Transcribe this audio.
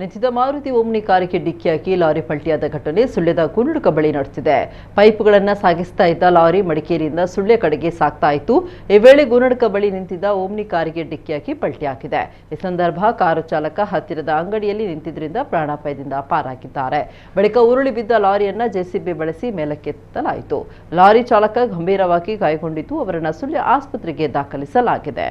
ನಿಂತಿದ್ದ ಮಾರುತಿ ಓಮ್ನಿ ಕಾರಿಗೆ ಡಿಕ್ಕಿಯಾಗಿ ಲಾರಿ ಪಲ್ಟಿಯಾದ ಘಟನೆ ಸುಳ್ಯದ ಗುನುಡ್ಕ ಬಳಿ ನಡೆದಿದೆ. ಪೈಪ್ಗಳನ್ನು ಸಾಗಿಸ್ತಾ ಇದ್ದ ಲಾರಿ ಮಡಿಕೇರಿಯಿಂದ ಸುಳ್ಯ ಕಡೆಗೆ ಸಾಗ್ತಾ ಇತ್ತು. ಈ ವೇಳೆ ಗುನುಡ್ಕ ಬಳಿ ನಿಂತಿದ್ದ ಓಮ್ನಿ ಕಾರಿಗೆ ಡಿಕ್ಕಿಯಾಗಿ ಪಲ್ಟಿಯಾಗಿದೆ. ಈ ಸಂದರ್ಭ ಕಾರು ಚಾಲಕ ಹತ್ತಿರದ ಅಂಗಡಿಯಲ್ಲಿ ನಿಂತಿದ್ದರಿಂದ ಪ್ರಾಣಾಪಾಯದಿಂದ ಪಾರಾಗಿದ್ದಾರೆ. ಬಳಿಕ ಉರುಳಿ ಬಿದ್ದ ಲಾರಿಯನ್ನ ಜೆಸಿಬಿ ಬಳಸಿ ಮೇಲಕ್ಕೆತ್ತಲಾಯಿತು. ಲಾರಿ ಚಾಲಕ ಗಂಭೀರವಾಗಿ ಗಾಯಗೊಂಡಿದ್ದು ಅವರನ್ನು ಸುಳ್ಯ ಆಸ್ಪತ್ರೆಗೆ ದಾಖಲಿಸಲಾಗಿದೆ.